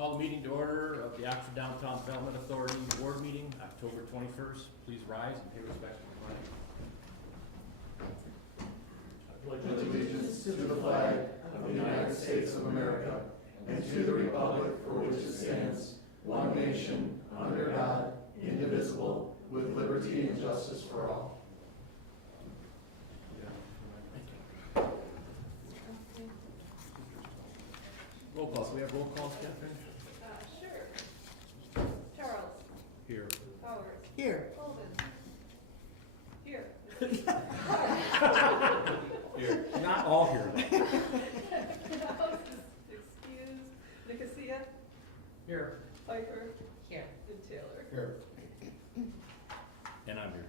Call the meeting to order of the Oxford Downtown Development Authority Board Meeting, October 21st. Please rise and pay respect to the flag. Pledge allegiance to the flag of the United States of America and to the republic for which it stands, one nation, under God, indivisible, with liberty and justice for all. Roll call. So we have roll calls, Catherine? Sure. Charles. Here. Howard. Here. Colvin. Here. Here. Not all here. Knopf is excused. Nicosia. Here. Piper. Here. And Taylor. Here. And I'm here.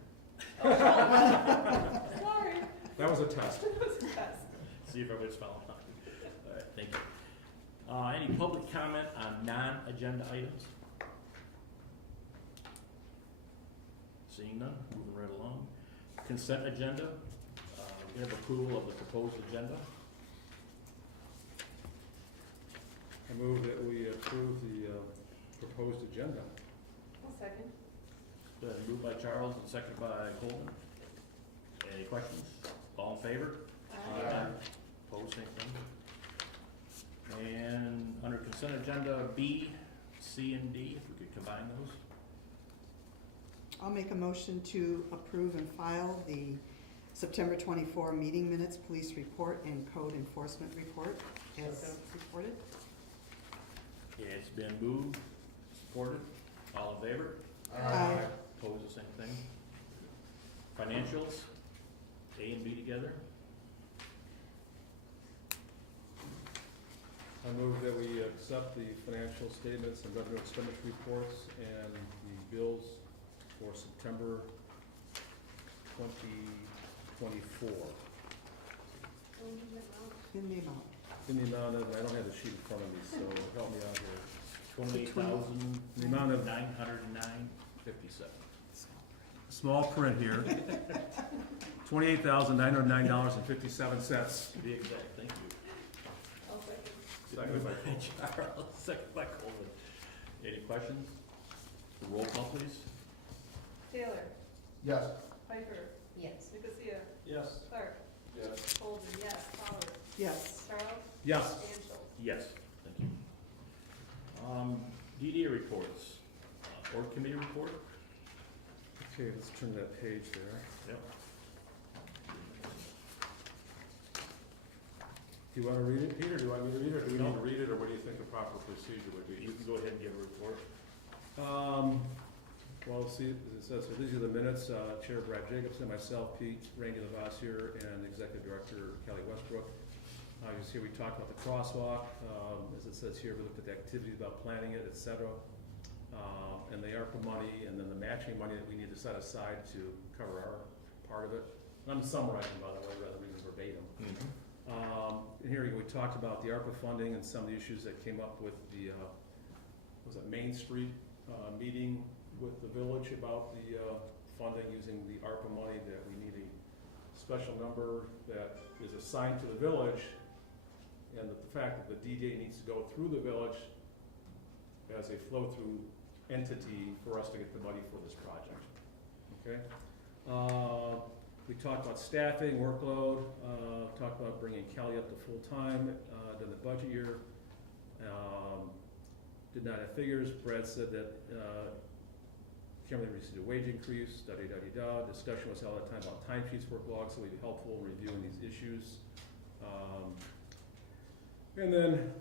Sorry. That was a test. It was a test. See if everybody's following. All right, thank you. Any public comment on non-agenda items? Seeing none, moving right along. Consent agenda. We have approval of the proposed agenda. I move that we approve the proposed agenda. I'll second. Moved by Charles and seconded by Colvin. Any questions? All in favor? Aye. Opposed, same thing. And under consent agenda B, C, and D, if we could combine those. I'll make a motion to approve and file the September 24 meeting minutes, police report, and code enforcement report as reported. It's been moved, supported. All in favor? Aye. Opposed, the same thing. Financials, A and B together. I move that we accept the financial statements and revenue expenditure reports and the bills for September 2024 In the amount. in the amount of, I don't have the sheet in front of me, so help me out here. The amount of $28,909.57. small print here, $28,909.57. To be exact, thank you. I'll second. Seconded by Charles, second by Colvin. Any questions? Roll call, please. Taylor. Yes. Piper. Yes. Nicosia. Yes. Clark. Yes. Colvin, yes. Howard. Yes. Charles. Yes. And Schultz. Yes, thank you. DDA reports, board committee report? Okay, let's turn that page there. Yep. Do you want to read it, Peter? Do you want me to read it, or do we need to read it, or what do you think the proper procedure would be? You can go ahead and give a report. Well, see, as it says, so these are the minutes, Chair Brad Jacobson, myself, Pete, Randy Lavoisier, and Executive Director Kelly Westbrook. You see, we talked about the crosswalk, as it says here, we looked at the activities about planning it, et cetera. And the ARPA money, and then the matching money that we need to set aside to cover our part of it. And I'm summarizing, by the way, rather than reading verbatim. And here we talked about the ARPA funding and some of the issues that came up with the, was it Main Street meeting with the village about the funding using the ARPA money, that we need a special number that is assigned to the village, and that the fact that the DDA needs to go through the village as a flow-through entity for us to get the money for this project. Okay? We talked about staffing, workload, talked about bringing Kelly up to full-time during the budget year. Did not have figures. Brad said that Kimberly received a wage increase, da-da-da-da-da. Discussion was held at the time about timesheets, work logs, so we'd be helpful in reviewing these issues. And then,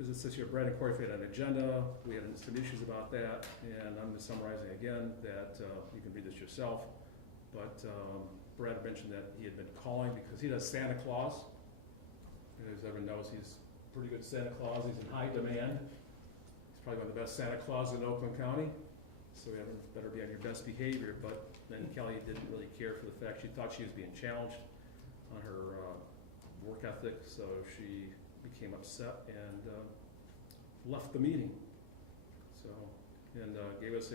as it says here, Brad and Corey had an agenda. We had some issues about that, and I'm just summarizing again that you can read this yourself. But Brad mentioned that he had been calling because he does Santa Claus. As everyone knows, he's a pretty good Santa Claus. He's in high demand. He's probably one of the best Santa Claus in Oakland County. So you better be on your best behavior. But then Kelly didn't really care for the fact she thought she was being challenged on her work ethic. So she became upset and left the meeting. So, and gave us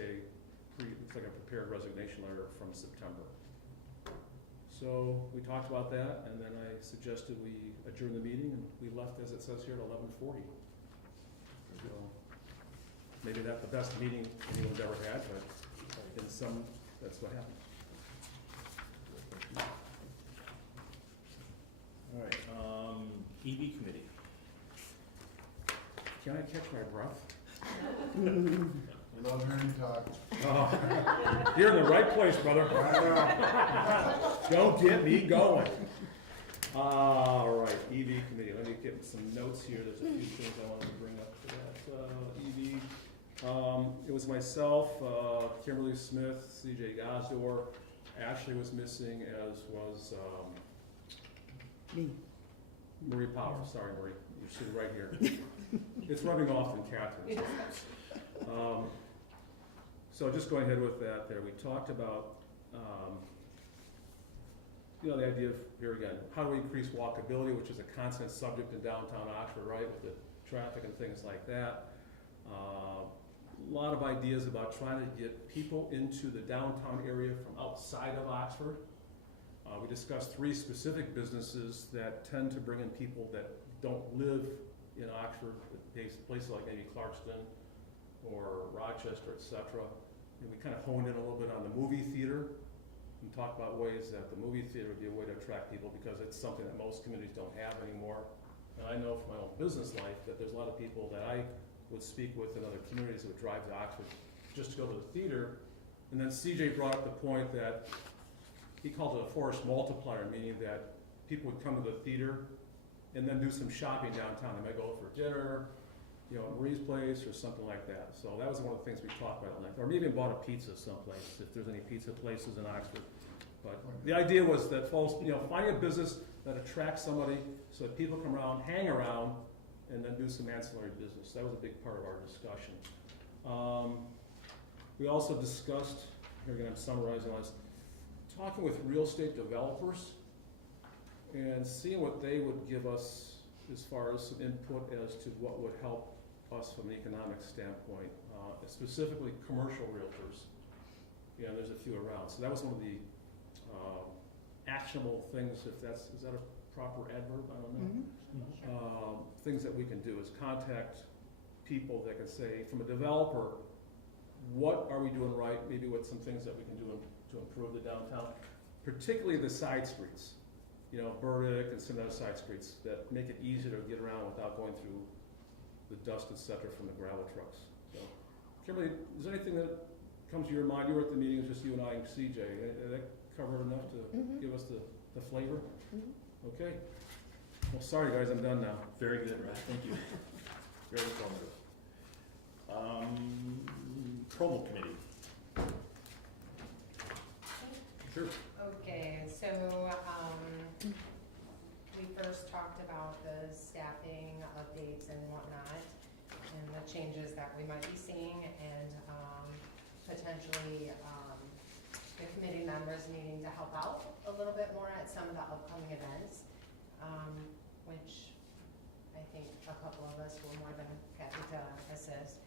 looks like a prepared resignation letter from September. So we talked about that, and then I suggested we adjourn the meeting, and we left, as it says here, at 11:40. So, maybe not the best meeting anyone's ever had, but in some, that's what happens. All right, EV committee. Can I catch my breath? We love hearing you talk. Oh, you're in the right place, brother. Don't get me going. All right, EV committee, let me get some notes here, there's a few things I wanted to bring up for that, EV. It was myself, Kimberly Smith, CJ Gazdor, Ashley was missing, as was, Me. Marie Powers, sorry Marie, you're sitting right here. It's rubbing off on Catherine. So just going ahead with that there, we talked about, the idea of, here again, how do we increase walkability, which is a constant subject in downtown Oxford, right, with the traffic and things like that. A lot of ideas about trying to get people into the downtown area from outside of Oxford. We discussed 3 specific businesses that tend to bring in people that don't live in Oxford, places like maybe Clarkston or Rochester, etc. And we kind of honed in a little bit on the movie theater and talked about ways that the movie theater would be a way to attract people because it's something that most communities don't have anymore. And I know from my own business life that there's a lot of people that I would speak with in other communities that would drive to Oxford just to go to the theater. And then CJ brought up the point that he called it a force multiplier, meaning that people would come to the theater and then do some shopping downtown. They might go for dinner, at Marie's place or something like that. So that was one of the things we talked about all night. Or maybe even bought a pizza someplace, if there's any pizza places in Oxford. But the idea was that folks, finding a business that attracts somebody so that people come around, hang around, and then do some ancillary business. That was a big part of our discussion. We also discussed, here again I'm summarizing this, talking with real estate developers and seeing what they would give us as far as some input as to what would help us from an economic standpoint, specifically commercial realtors. There's a few around. So that was one of the actionable things, is that a proper adverb? I don't know. Mm-hmm. Things that we can do is contact people that can say, from a developer, what are we doing right, maybe what some things that we can do to improve the downtown, particularly the side streets. Burdick and some of the side streets that make it easier to get around without going through the dust, et cetera, from the gravel trucks. So, Kimberly, is there anything that comes to your mind? You were at the meeting, it was just you and I and CJ. Did that cover enough to give us the flavor? Okay. Well, sorry guys, I'm done now. Very good, Rod, thank you. Very informative. Promo committee. Sure. Okay, so, we first talked about the staffing updates and whatnot, and the changes that we might be seeing, and, potentially, the committee members needing to help out a little bit more at some of the upcoming events, which I think a couple of us were more than happy to assist.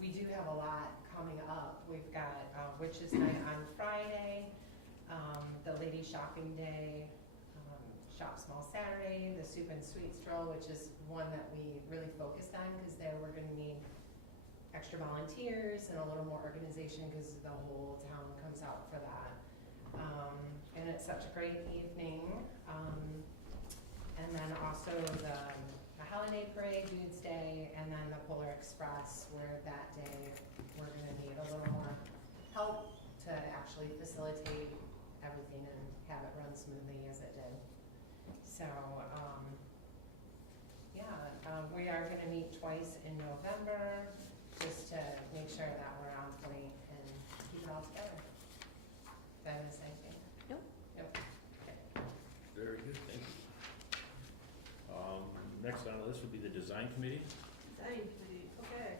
We do have a lot coming up. We've got Witches Night on Friday, the Lady Shopping Day, Shop Small Saturday, the Soup and Sweet Stroll, which is one that we really focused on because there we're going to need extra volunteers and a little more organization because the whole town comes out for that. And it's such a great evening. And then also the Holiday Parade, Dudes Day, and then the Polar Express, where that day we're going to need a little more help to actually facilitate everything and have it run smoothly as it did. So, we are going to meet twice in November just to make sure that we're on point and keep it all together. Did I miss anything? Nope. Nope. Okay. Very good, thank you. Next on the list would be the design committee. Design committee, okay.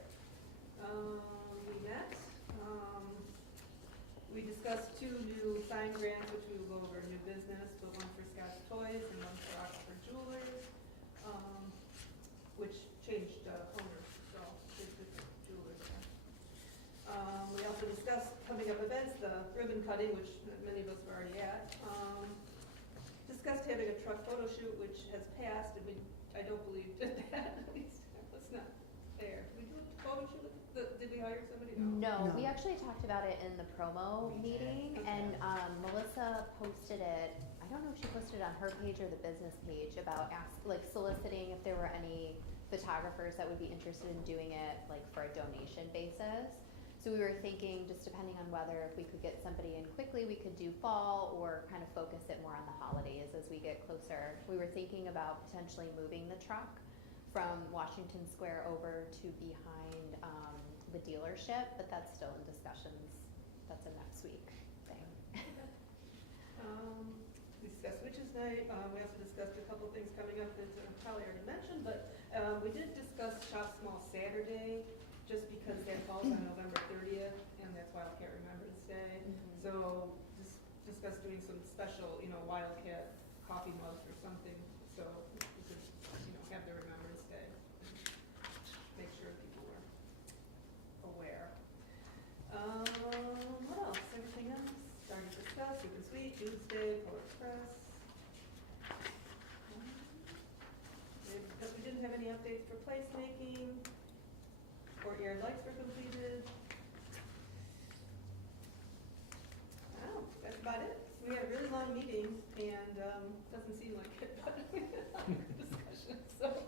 We met, we discussed 2 new sign grants, which we will go over new business, but one for Scott's Toys and one for Oxford Jewelers, which changed owners, so it's different jewelers now. We also discussed coming up events, the ribbon cutting, which many of us were already at. Discussed having a truck photo shoot, which has passed, and I don't believe did that, at least. No, No. we actually talked about it in the promo meeting, and Melissa posted it, I don't know if she posted it on her page or the business page, about soliciting if there were any photographers that would be interested in doing it, like, for a donation basis. So we were thinking, just depending on whether if we could get somebody in quickly, we could do fall, or kind of focus it more on the holidays as we get closer. We were thinking about potentially moving the truck from Washington Square over to behind the dealership, but that's still in discussions. That's a next week thing. We discussed Witches Night, we also discussed a couple things coming up that I probably already mentioned, but we did discuss Shop Small Saturday, just because that falls on November 30th, and that's Wildcat Remembrance Day. Mhm. So just discuss doing some special, Wildcat coffee mugs or something, so we could, have the Remembrance Day. Make sure people were aware. What else? Everything else? Starting to discuss, Soup and Sweet, Tuesday, Polar Express. We didn't have any updates for placemaking. Courtyard lights were completed. Wow, that's about it. We had really long meetings, and doesn't seem like it, but we had a lot of discussion, so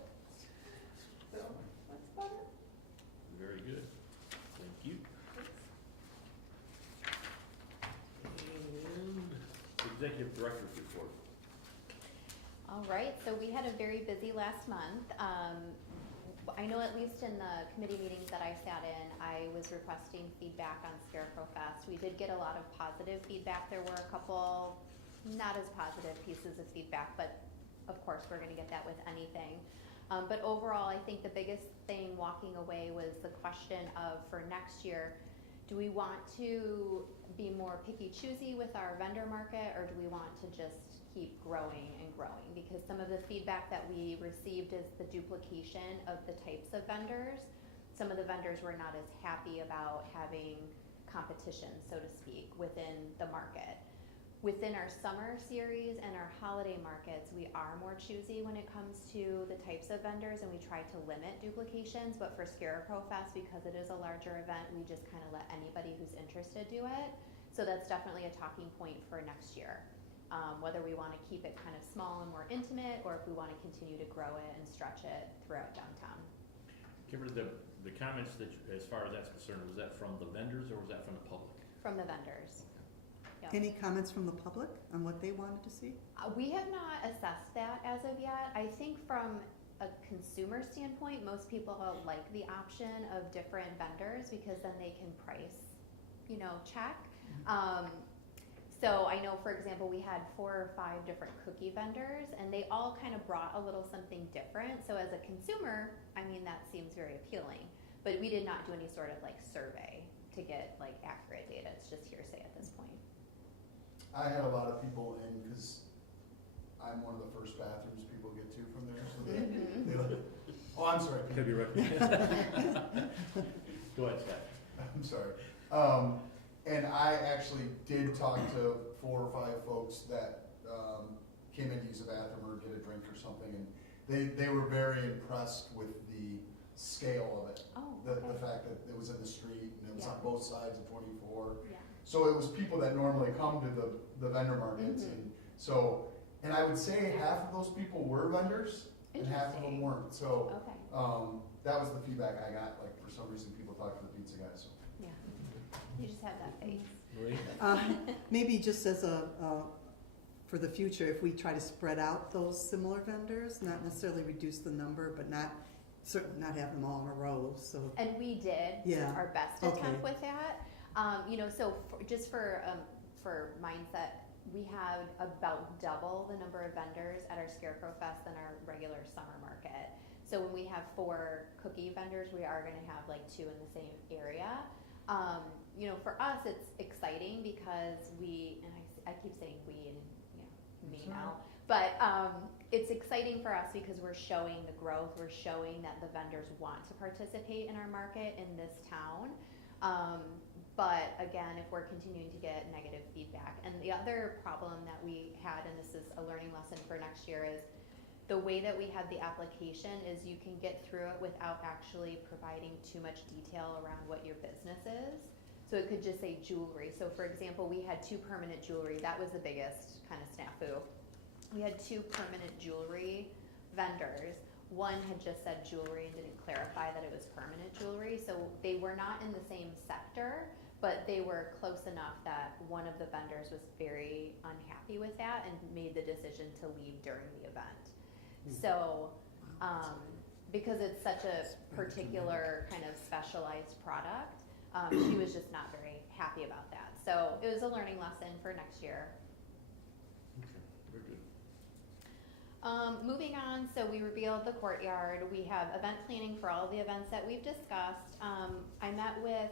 that's about it. Very good. Thank you. And executive director's report. All right, so we had a very busy last month. I know at least in the committee meetings that I sat in, I was requesting feedback on Scarecrow Fest. We did get a lot of positive feedback. There were a couple not as positive pieces of feedback, but of course we're gonna get that with anything. But overall, I think the biggest thing walking away was the question of, for next year, do we want to be more picky-choosy with our vendor market, or do we want to just keep growing and growing? Because some of the feedback that we received is the duplication of the types of vendors. Some of the vendors were not as happy about having competition, so to speak, within the market. Within our summer series and our holiday markets, we are more choosy when it comes to the types of vendors, and we try to limit duplications. But for Scarecrow Fest, because it is a larger event, we just kind of let anybody who's interested do it. So that's definitely a talking point for next year. Whether we want to keep it kind of small and more intimate, or if we want to continue to grow it and stretch it throughout downtown. Kimberly, the comments that, as far as that's concerned, was that from the vendors or was that from the public? From the vendors. Yep. Any comments from the public on what they wanted to see? We have not assessed that as of yet. I think from a consumer standpoint, most people like the option of different vendors because then they can price, check. So I know, for example, we had 4 or 5 different cookie vendors, and they all kind of brought a little something different. So as a consumer, that seems very appealing. But we did not do any sort of survey to get accurate data. It's just hearsay at this point. I had a lot of people in, because I'm one of the first bathrooms people get to from there, so they oh, I'm sorry. Could be right. Go ahead, Scott. I'm sorry. And I actually did talk to 4 or 5 folks that came in to use a bathroom or get a drink or something, and they were very impressed with the scale of it. Oh, The okay. fact that it was in the street and it was Yeah. on both sides of 24. Yeah. So it was people that normally come to the vendor markets, Mhm. and I would say half of those people were vendors and half of them Interesting. weren't. So Okay. that was the feedback I got. For some reason, people talked to the pizza guy. So Yeah. You just have that face. Maybe just as for the future, if we try to spread out those similar vendors, not necessarily reduce the number, but certainly not have them all in a row, so. And we did Yeah. our best Okay. attempt with that. So just for mindset, we had about double the number of vendors at our Scarecrow Fest than our regular summer market. So when we have 4 cookie vendors, we are going to have 2 in the same area. For us, it's exciting because I keep saying we and me That's now, but it's exciting for us because we're showing the growth. We're showing that the vendors want to participate in our market in this town. But again, if we're continuing to get negative feedback, and the other problem that we had, and this is a learning lesson for next year, is the way that we had the application is you can get through it without actually providing too much detail around what your business is. So it could just say jewelry. So for example, we had 2 permanent jewelry. That was the biggest kind of snafu. We had 2 permanent jewelry vendors. One had just said jewelry and didn't clarify that it was permanent jewelry. So they were not in the same sector, but they were close enough that one of the vendors was very unhappy with that and made the decision to leave during the event. So, because it's such a particular kind of specialized product, she was just not very happy about that. So it was a learning lesson for next year. Okay, very good. Moving on, so we revealed the courtyard. We have event planning for all the events that we've discussed. I met with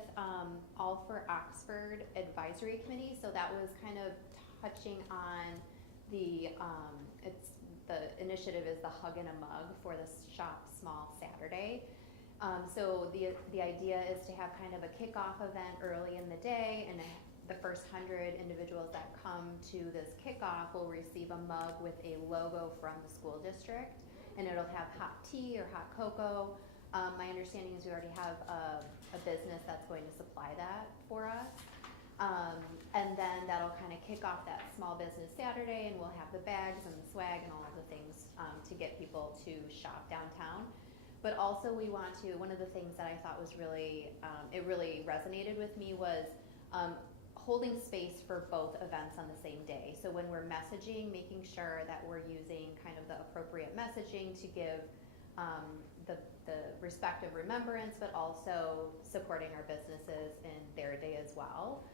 All for Oxford Advisory Committee, so that was kind of touching on the, the initiative is the Hug and a Mug for the Shop Small Saturday. So the idea is to have kind of a kickoff event early in the day, and the first 100 individuals that come to this kickoff will receive a mug with a logo from the school district, and it'll have hot tea or hot cocoa. My understanding is we already have a business that's going to supply that for us. And then that'll kind of kick off that small business Saturday, and we'll have the bags and the swag and all of the things to get people to shop downtown. But also we want to, one of the things that I thought was really, it really resonated with me was holding space for both events on the same day. So when we're messaging, making sure that we're using kind of the appropriate messaging to give the respective remembrance, but also supporting our businesses in their day as well.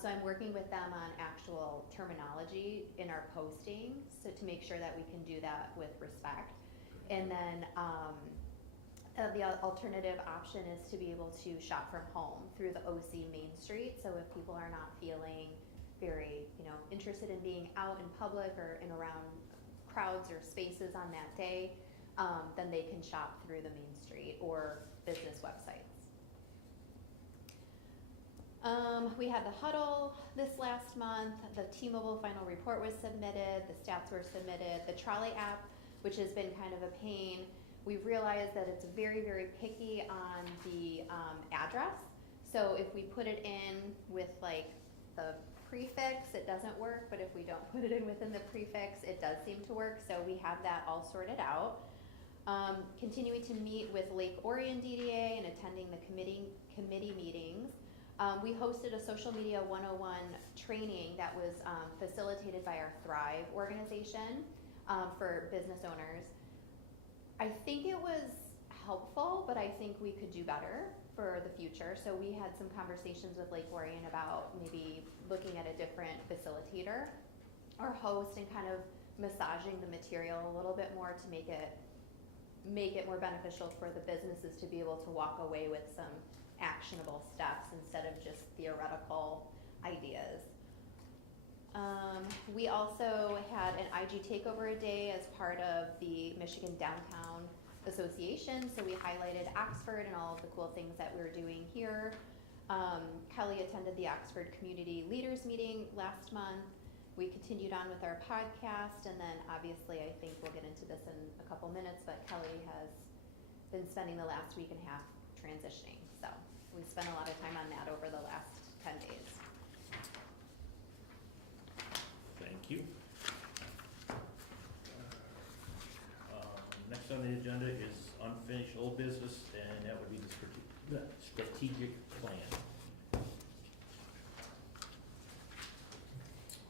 So I'm working with them on actual terminology in our posting, so to make sure that we can do that with respect. And then the alternative option is to be able to shop from home through the OC Main Street. So if people are not feeling very, interested in being out in public or in around crowds or spaces on that day, then they can shop through the Main Street or business websites. We had the huddle this last month. The T-Mobile final report was submitted. The stats were submitted. The Trolley app, which has been kind of a pain, we've realized that it's very, very picky on the address. So if we put it in with like the prefix, it doesn't work, but if we don't put it in within the prefix, it does seem to work. So we have that all sorted out. Continuing to meet with Lake Orion DDA and attending the committee meetings. We hosted a social media 101 training that was facilitated by our Thrive organization for business owners. I think it was helpful, but I think we could do better for the future. So we had some conversations with Lake Orion about maybe looking at a different facilitator or host and kind of massaging the material a little bit more to make it more beneficial for the businesses to be able to walk away with some actionable steps instead of just theoretical ideas. We also had an IG takeover a day as part of the Michigan Downtown Association. So we highlighted Oxford and all of the cool things that we're doing here. Kelly attended the Oxford Community Leaders Meeting last month. We continued on with our podcast, and then obviously I think we'll get into this in a couple minutes, but Kelly has been spending the last week and a half transitioning. So we spent a lot of time on that over the last 10 days. Thank you. Next on the agenda is unfinished old business, and that would be the strategic plan.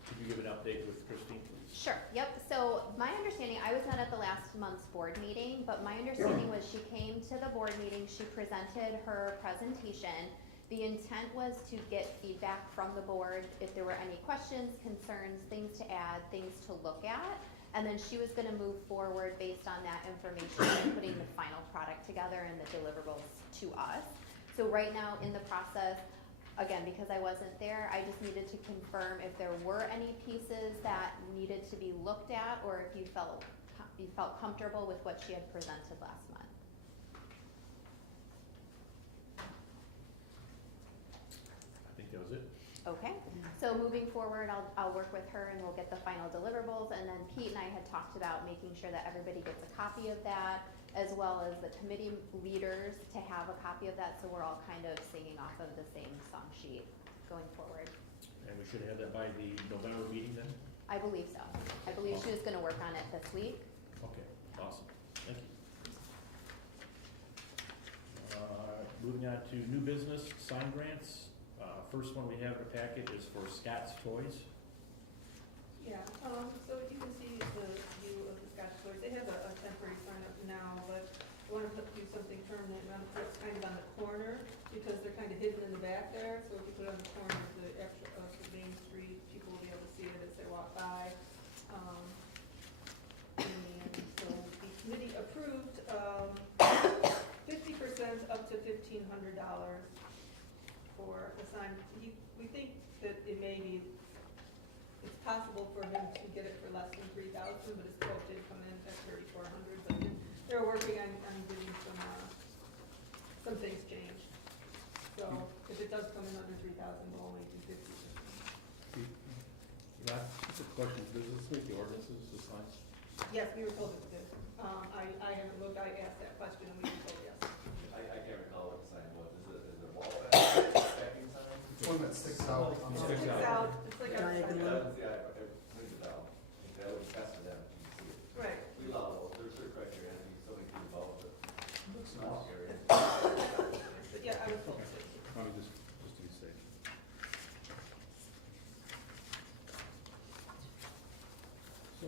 Could you give an update with Christine, please? Sure, yep. So my understanding, I was not at the last month's board meeting, but my understanding was she came to the board meeting, she presented her presentation. The intent was to get feedback from the board if there were any questions, concerns, things to add, things to look at. And then she was gonna move forward based on that information and putting the final product together and the deliverables to us. So right now in the process, again, because I wasn't there, I just needed to confirm if there were any pieces that needed to be looked at, or if you felt comfortable with what she had presented last month. I think that was it. Okay, So moving forward, I'll work with her and we'll get the final deliverables, and then Pete and I had talked about making sure that everybody gets a copy of that, as well as the committee leaders to have a copy of that, so we're all kind of singing off of the same song sheet going forward. And we should have that by the November meeting then? I believe so. I believe she was gonna work on it this week. Okay, awesome, thank you. Moving on to new business, sign grants. First one we have in the packet is for Scott's Toys. Yeah, so you can see the view of the Scotch Toys. They have a temporary sign up now, but I want to do something permanent. I want to put it kind of on the corner because they're kind of hidden in the back there. So if you put it on the corner of the main street, people will be able to see it as they walk by. And so the committee approved 50% up to $1,500 for a sign. We think that it may be, it's possible for him to get it for less than $3,000, but his quote did come in at $3,400. But they're working on getting some things changed. So if it does come in under $3,000, we'll only do 50%. Just a question, does this meet the ordinances, the signs? Yes, we were told it did. I haven't looked, I asked that question and we were told yes. I can't recall what the sign was. Is it a wall stacking sign? It's one that sticks out. It Sticks sticks out. out, it's like a. Diagonal. Yeah, I printed it out. That would be best for them. You can see it. Right. We allow those. There's certain criteria, and somebody can involve it. Looks Small nice. area. But yeah, I was told Okay. so. I mean, just to be safe. So,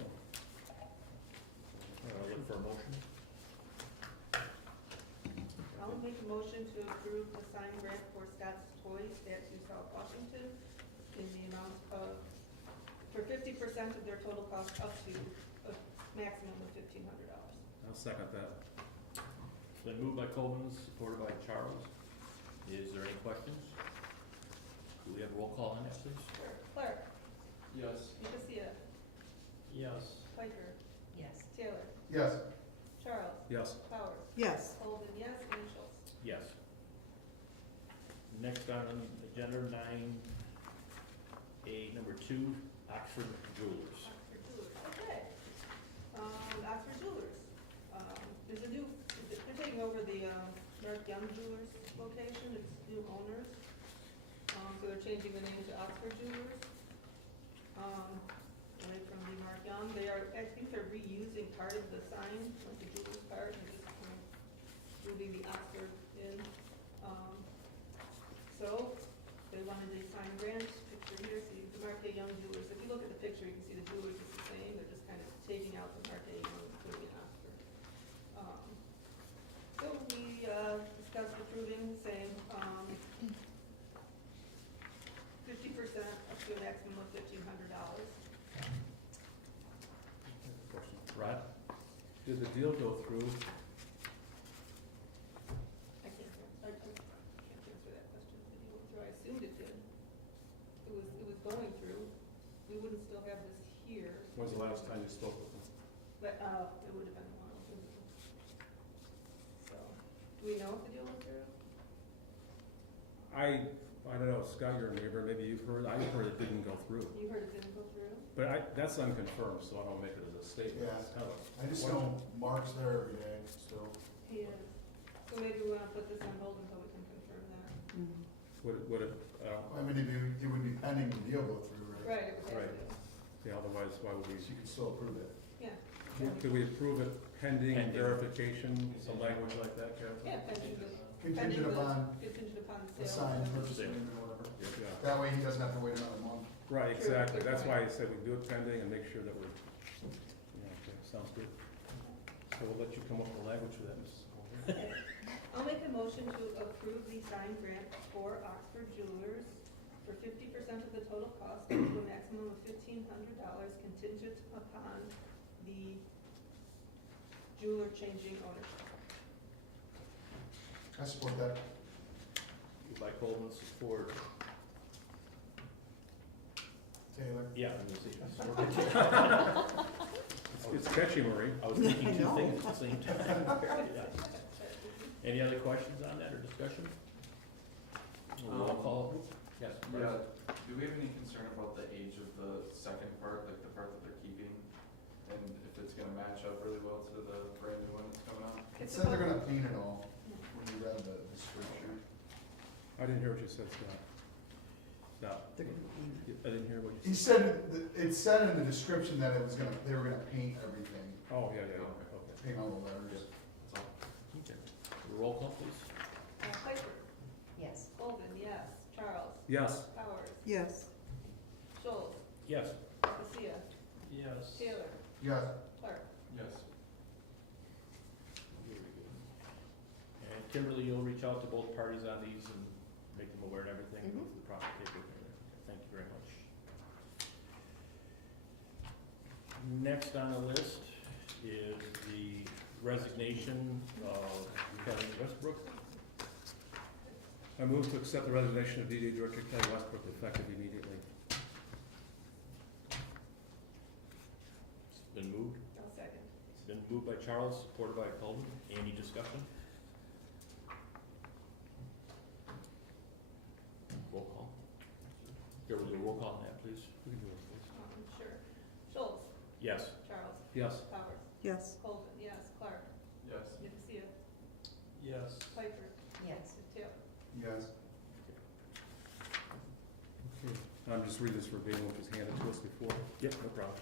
Look for a motion. I'll make a motion to approve the sign grant for Scott's Toys at 2 South Washington in the amount of, for 50% of their total cost up to a maximum of $1,500. I'll second that. It's been moved by Coleman, supported by Charles. Is there any questions? Do we have a roll call on that, please? Clark, Yes. Nicosia, Yes. Piper, Yes. Taylor, Yes. Charles, Yes. Powers, Yes, Holden, yes, and Schultz. Yes. Next on agenda, 9A, number 2, Oxford Jewelers. Oxford Jewelers, okay. Oxford Jewelers, there's a new, they're taking over the Mark Young Jewelers location, it's new owners. So they're changing the name to Oxford Jewelers. Away from the Mark Young, I think they're reusing part of the sign, like the Jewelers part, and just kind of moving the Oxford in. So, they wanted a sign grant, picture here, see the Mark Young Jewelers. If you look at the picture, you can see the jewelers is the same, they're just kind of taking out the Mark Young and putting in Oxford. So we discussed approving, saying 50% up to a maximum of $1,500. Question. Rod? Did the deal go through? I can't answer that question. Did you go through? I assumed it did. It was going through. We wouldn't still have this here. When's the last time you spoke with them? But, it would have been a while. So, do we know if the deal went through? I don't know, Scott, you're a neighbor, maybe you've heard, I've heard it didn't go through. You heard it didn't go through? But that's unconfirmed, so I don't make it as a statement. Yeah. It's kind of I just know Mark's there every day still. He is. So maybe we want to put this on hold until we can confirm that. mhm. would it, I mean, it would be pending the deal go through, right? Right, it would have Right. to. yeah, otherwise, why would we? So you can still approve it. Yeah. Could we approve it pending Pending. verification, some language like that, Catherine? Yeah, pending the Contingent upon the the sale. sign purchasing or whatever. Yeah. That way he doesn't have to wait another month. Right, True, exactly, good that's point. why I said we do it pending and make sure that we're, okay, sounds good. So we'll let you come up with language for that, Mrs. Holden. Okay. I'll make a motion to approve the sign grant for Oxford Jewelers for 50% of the total cost up to a maximum of $1,500 contingent upon the jeweler changing ownership. I support that. Moved by Coleman, support. Taylor. Yeah, I'm gonna say. It's catchy, Marie. I was thinking I two know. things at the same time. Yeah. Any other questions on that or discussion? Roll call. Yes. Bryce? Yeah, Do we have any concern about the age of the second part, like the part that they're keeping? And if it's gonna match up really well to the brand new one that's coming out? It said they're gonna paint it all, when you read the description. I didn't hear what you said, Scott. Scott, They're gonna be- I didn't hear what you He said. said, it said in the description that it was gonna, they were gonna paint everything, Oh, yeah, okay. paint all the letters. That's all. Okay. Roll call, please. Piper, Yes. Colvin, yes. Charles, Yes. Powers, Yes, Schultz, Yes. Garcia, Yes. Taylor, Yes. Clark. Yes. Very good. And Kimberly, you'll reach out to both parties on these and make them aware and everything, go through the proper paperwork. Thank you very much. Next on the list is the resignation of Kelly Westbrook. I move to accept the resignation of DDA Director Kelly Westbrook effective immediately. It's been moved. I'll second. It's been moved by Charles, supported by Colvin. Any discussion? Roll call. Here, we'll do a roll call on that, please. We can do it, please. Sure. Schultz, Yes. Charles, Yes. Powers, yes, Colvin, yes. Clark, Yes. Nicosia, Yes. Piper, Yes. Taylor. Yes. Okay. I'm just reading this verbatim, which was handed to us before. Yep, no problem.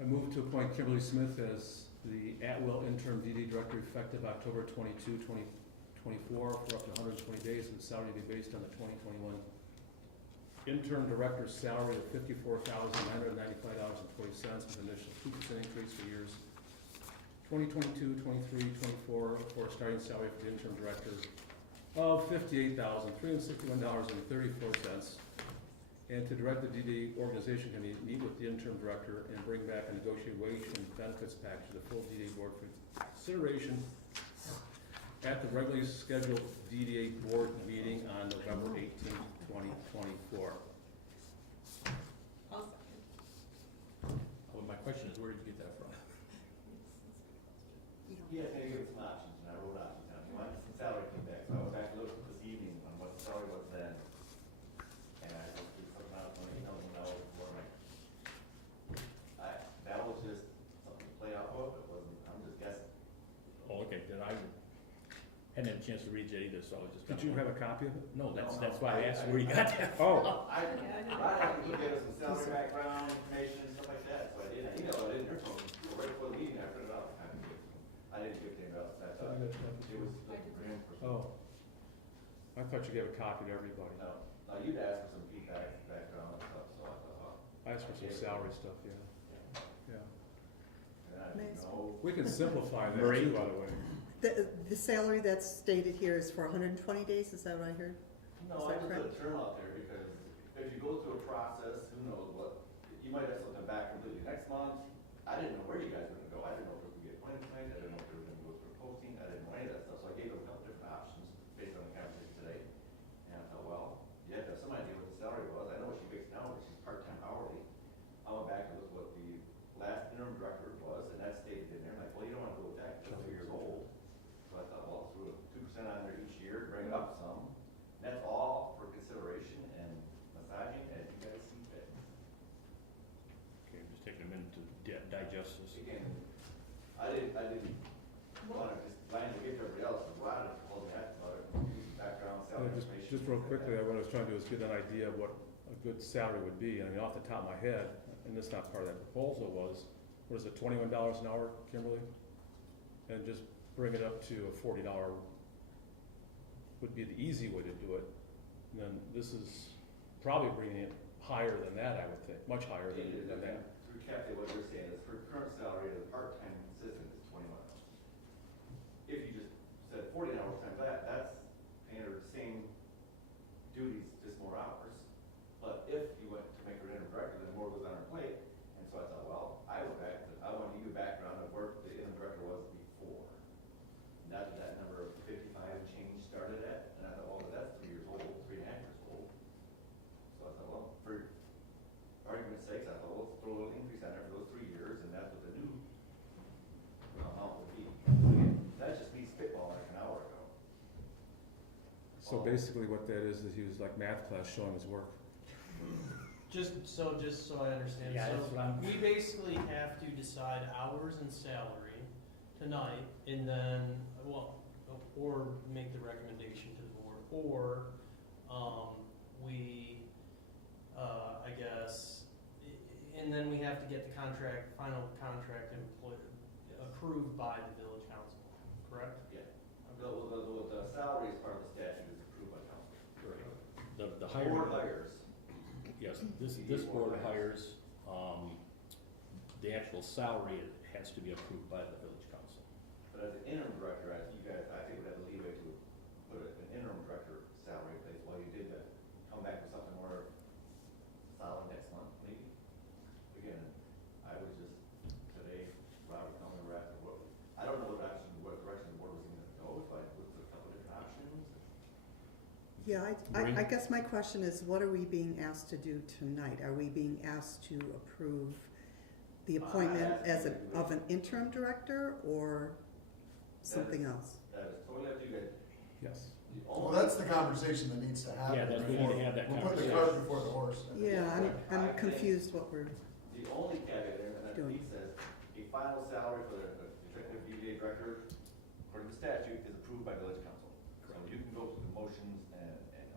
I move to appoint Kimberly Smith as the at-will interim DD Director effective October 22, 2024 for up to 120 days, and the salary to be based on the 2021 interim director's salary of $54,995.40 with an initial 2% increase for years 2022, 23, 24 for a starting salary for the interim director of $58,361.34. And to direct the DD organization committee to meet with the interim director and bring back a negotiated wage and benefits package to the full DDA board for consideration at the regularly scheduled DDA board meeting on November 18th, 2024. I'll second. Well, my question is, where did you get that from? you don't. Yeah, I gave it some options, and I wrote options down. He wanted some salary feedback, so I went back and looked this evening on what the salary was then. And I looked through something out, when you know, what am that was just something to play off of, it wasn't, I'm just guessing. Oh, okay, then I hadn't had a chance to read it either, so I was just. Did you have a copy of it? No, that's No, why I asked where you I- got that. Oh, I, Yeah, I didn't- he gave us some salary background information and stuff like that, so I did, I emailed it in there from, right before the meeting, I printed it out, and gave it to him. I didn't give it to anybody else, that's, it was I did. for him. oh. I thought you gave a copy to everybody. No, you'd asked for some feedback, background and stuff, so I thought, I asked for some salary stuff, yeah, yeah. yeah. And I didn't Nice. know. We can simplify that Marie? too, by the way. The salary that's stated here is for 120 days, is that what I heard? No, Is I that just put correct? a term out there because if you go through a process, who knows what, you might have something back completely next month. I didn't know where you guys were gonna go. I didn't know if we could get appointed tonight. I didn't know if we were gonna go through posting. I didn't know any of that stuff. So I gave them a couple different options based on the conversation today. And I thought, well, you have to have some idea what the salary was. I know what she makes now, but she's part-time hourly. I went back and looked what the last interim director was, and that stated in there. I'm like, well, you don't wanna go with that because that's 2 years old. So I thought, well, throw 2% on there each year, bring it up some. And that's all for consideration and massaging as you guys see fit. Okay, I'm just taking a minute to digest this. Again, I didn't want to just blindly give everybody else, but why did hold that about it, background, salary information. Just real quickly, what I was trying to do is get an idea of what a good salary would be. I mean, off the top of my head, and this is not part of that proposal, was, what is it, $21 an hour, Kimberly? And just bring it up to a $40 would be the easy way to do it. And then this is probably bringing it higher than that, I would think, much higher than that. To recap what you're saying is her current salary as a part-time assistant is 21 hours. If you just said 40 hours times that, that's paying her the same duties, just more hours. But if you went to make her interim director, then more goes on her plate. And so I thought, well, I went back, I want to give you a background of where the interim director was before. Not that number of 55 and change started at, and I thought, well, that's 3 years old, 3.5 years old. So I thought, well, for argument's sake, I thought, well, let's throw a little increase on there for those 3 years, and that's what the new amount would be. Again, that's just me spitballing like an hour ago. So basically what that is he was like math class showing his work. Just so I understand, Yeah, that's so what I'm- we basically have to decide hours and salary tonight, and then, well, or make the recommendation to the board, or, we, I guess, and then we have to get the final contract approved by the village council, correct? Yeah. The salary is part of the statute is approved by council. Right. The The hiring. board hires, Yes, this board hires, the actual salary has to be approved by the village council. but as an interim director, you guys, I think would have the leeway to put an interim director salary in place while you did that. Come back with something more solid next month, maybe. Again, I was just, today, Robert, tell me we're at, I don't know what direction the board was gonna go, but with a couple different options. Yeah, Maureen? I guess my question is, what are we being asked to do tonight? Are we being asked to approve the appointment of an interim director or something else? That is totally up to you guys. Yes. The Well, only- that's the conversation that needs to happen. Yeah, that's, we need to have that We'll put the conversation. cart before the horse. Yeah, I'm confused what we're, The only caveat there, and that Doing. piece says, a final salary for the executive DDA director, according to statute, is approved by village council. So you can go through the motions and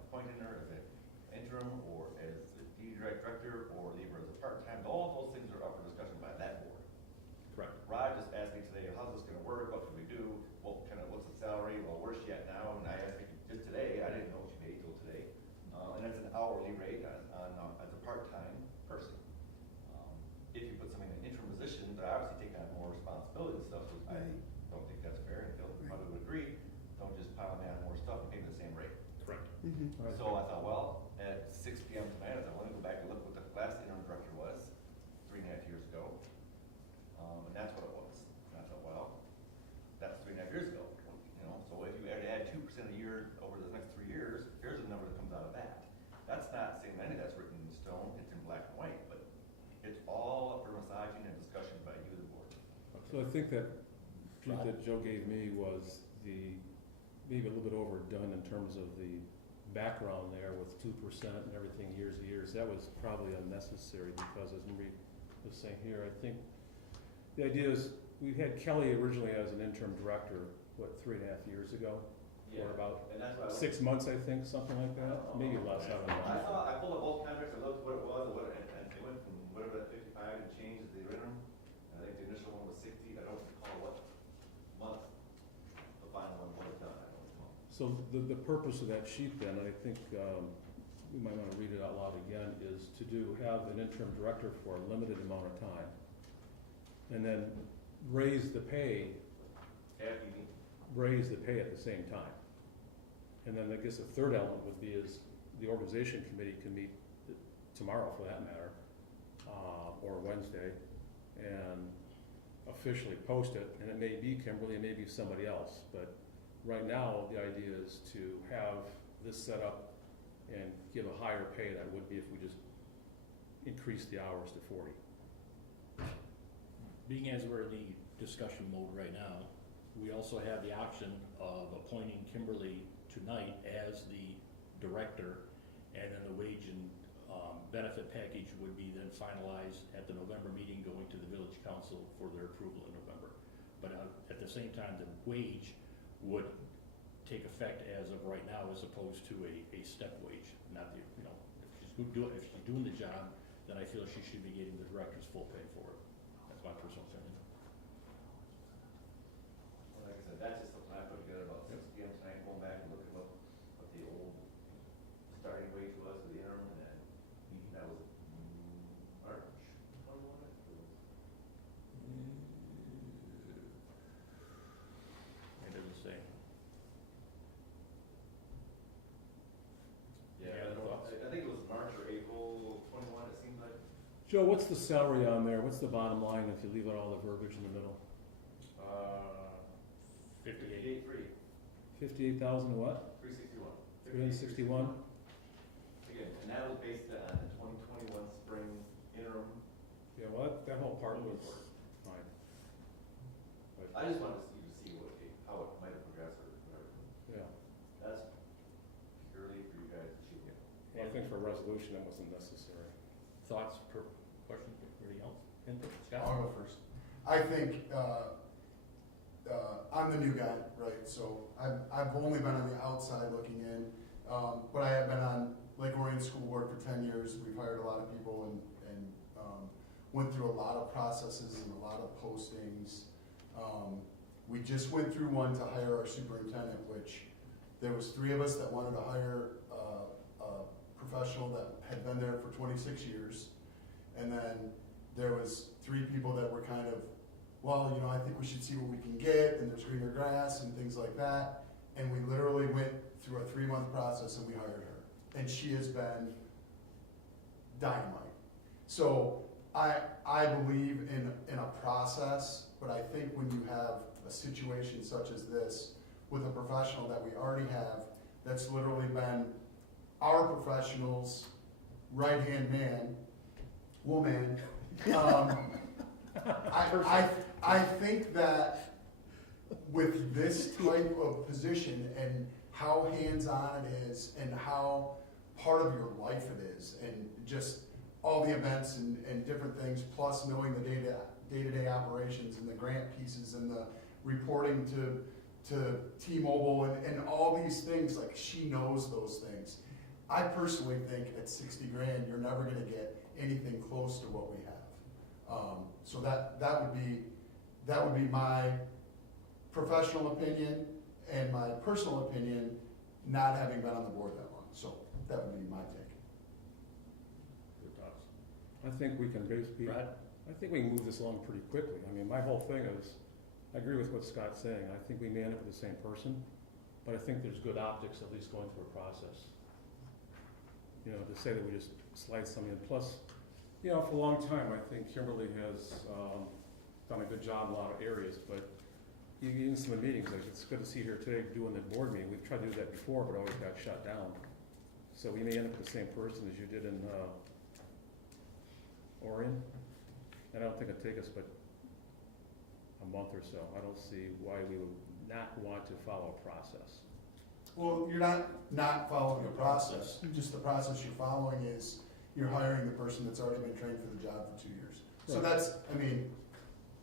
appointing her as an interim, or as the DDA director, or leave her as a part-time, all those things are up for discussion by that board. Correct. Rod just asked me today, how's this gonna work, what can we do, what's the salary, well, where's she at now, and I asked her just today, I didn't know what she made till today. And that's an hourly rate as a part-time person. If you put somebody in an interim position, they're obviously taking on more responsibility and stuff, so I Right. don't think that's fair, and Phil Right. probably would agree, don't just pile me on more stuff and pay me the same rate. Correct. mhm. All right. So I thought, well, at 6 PM tonight, I thought, let me go back and look what the last interim director was, 3.5 years ago. And that's what it was. And I thought, well, that's 3.5 years ago, you know, so if you had to add 2% a year over the next 3 years, here's a number that comes out of that. That's not saying any of that's written in stone, it's in black and white, but it's all up for massaging and discussion by you, the board. So I think that sheet that Joe gave me was maybe a little bit overdone in terms of the background there with 2% and everything years and years. That was probably unnecessary because as Marie was saying here, I think the idea is, we had Kelly originally as an interim director, 3.5 years ago? Or about And that's why I 6 months, I think, something like that, maybe less, I don't know. I pulled up both contracts, I looked what it was, and it went from whatever that 55 and changed as the interim. And I think the initial one was 60, I don't recall what month the final one was done, I don't recall. So the purpose of that sheet then, I think, we might wanna read it out loud again, is to have an interim director for a limited amount of time. And then raise the pay After you, at the same time. And then I guess the third element would be is the organization committee can meet tomorrow for that matter, or Wednesday, and officially post it, and it may be Kimberly, it may be somebody else, but right now, the idea is to have this set up and give a higher pay than it would be if we just increase the hours to 40. Being as we're in the discussion mode right now, we also have the option of appointing Kimberly tonight as the director, and then the wage and benefit package would be then finalized at the November meeting, going to the village council for their approval in November. But at the same time, the wage would take effect as of right now, as opposed to a step wage, not the, you know, if she's doing the job, then I feel she should be getting the director's full pay for it. That's my personal opinion. like I said, that's just something I put together about 6 PM tonight, going back and looking what the old starting wage was for the interim, and then that was March, 21, I think it was. It doesn't say. Yeah, other thoughts? I think it was March or April 21, it seemed like. Joe, what's the salary on there? What's the bottom line if you leave out all the verbiage in the middle? 58. 58,000 what? 361. 361? Again, and that was based on the 2021 spring interim. Yeah, well, that whole part was fine. I just wanted to see how it might have progressed or whatever. Yeah, That's purely for you guys to shoot. well, I think for a resolution, it wasn't necessary. thoughts, questions, anybody else? Input, Scott? I'll go first. I think, I'm the new guy, right, so I've only been on the outside looking in, but I have been on Lake Orion School Board for 10 years. We've hired a lot of people and went through a lot of processes and a lot of postings. We just went through one to hire our superintendent, which there was 3 of us that wanted to hire a professional that had been there for 26 years. And then there was 3 people that were kind of, well, you know, I think we should see what we can get, and there's greener grass and things like that. And we literally went through a 3-month process and we hired her. And she has been dynamite. So I believe in a process, but I think when you have a situation such as this with a professional that we already have, that's literally been our professional's right-hand man, woman, I think that with this type of position and how hands-on it is and how part of your life it is, and just all the events and different things, plus knowing the day-to-day operations and the grant pieces and the reporting to T-Mobile and all these things, like she knows those things. I personally think at 60 grand, you're never gonna get anything close to what we have. So that would be my professional opinion and my personal opinion, not having been on the board that long. So that would be my take. Good thoughts. I think we can basically, Brad? I think we can move this along pretty quickly. I mean, my whole thing is, I agree with what Scott's saying. I think we may end up with the same person, but I think there's good optics at least going through a process. You know, to say that we just slide something in. Plus, you know, for a long time, I think Kimberly has done a good job in a lot of areas, but even some of the meetings, like it's good to see her today doing the board meeting. We've tried to do that before, but always got shut down. So we may end up with the same person as you did in Orion. And I don't think it'd take us but a month or so. I don't see why we would not want to follow a process. Well, you're not following a process. Just the process you're following is you're hiring the person that's already been trained for the job for 2 years. So Right. that's, I mean,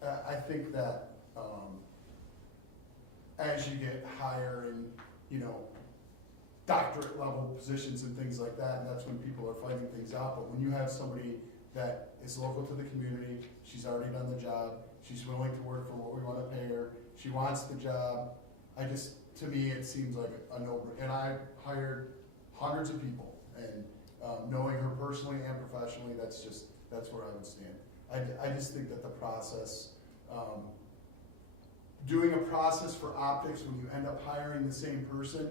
I think that as you get higher in, you know, doctorate level positions and things like that, and that's when people are fighting things out. But when you have somebody that is local to the community, she's already done the job, she's willing to work for what we want to pay her, she wants the job, to me, it seems like a no-brainer. And I hired hundreds of people, and knowing her personally and professionally, that's where I would stand. I just think that the process, doing a process for optics, when you end up hiring the same person,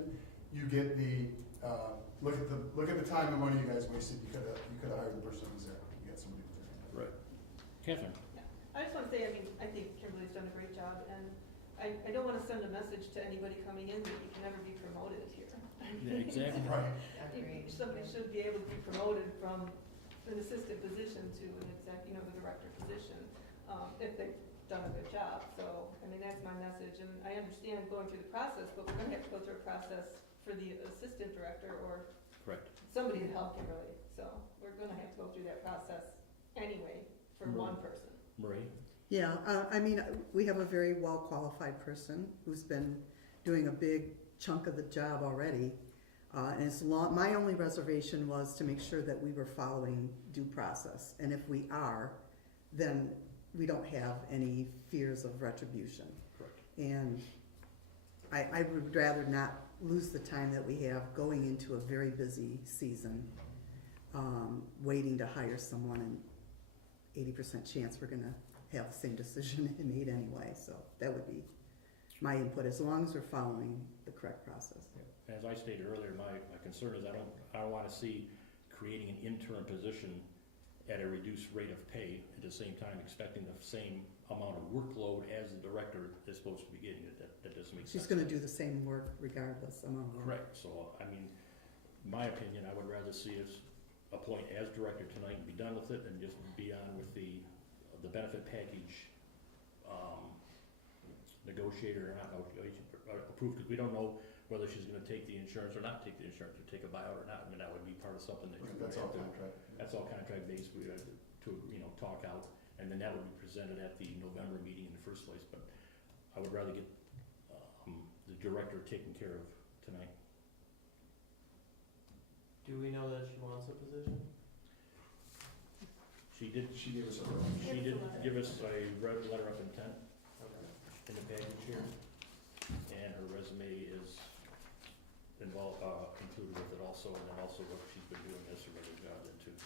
you get the, look at the time and money you guys wasted. You could have hired the person who was there. You got somebody who's there. Right. Catherine? I just want to say, I think Kimberly's done a great job, and I don't want to send a message to anybody coming in that you can never be promoted here. Yeah, exactly. Right. Agreed. Somebody should be able to be promoted from an assistant position to an the director position, if they've done a good job. So, I mean, that's my message, and I understand going through the process, but we're gonna have to go through a process for the assistant director or Correct. somebody to help Kimberly. So, we're gonna have to go through that process anyway for one person. Marie? Yeah, I mean, we have a very well-qualified person who's been doing a big chunk of the job already. And it's my only reservation was to make sure that we were following due process. And if we are, then we don't have any fears of retribution. Correct. And I would rather not lose the time that we have going into a very busy season, waiting to hire someone, and 80% chance we're gonna have the same decision made anyway. So that would be my input, as long as we're following the correct process. As I stated earlier, my concern is I don't wanna see creating an interim position at a reduced rate of pay, at the same time expecting the same amount of workload as the director is supposed to be getting. That doesn't make sense. She's gonna do the same work regardless, among them. Correct, so, I mean, my opinion, I would rather see us appoint as director tonight and be done with it, and just be on with the benefit package, negotiator or not negotiation, approved, because we don't know whether she's gonna take the insurance or not take the insurance, or take a buyout or not. I mean, that would be part of something that you would That's all have to, contract. that's all contract based, we had to, talk out, and then that would be presented at the November meeting in the first place, but I would rather get, the director taken care of tonight. Do we know that she wants a position? She did, She gave us a. she did give us a letter of intent Okay. in the package here, and her resume is involved, included with it also, and then also what she's been doing as a regular job then too.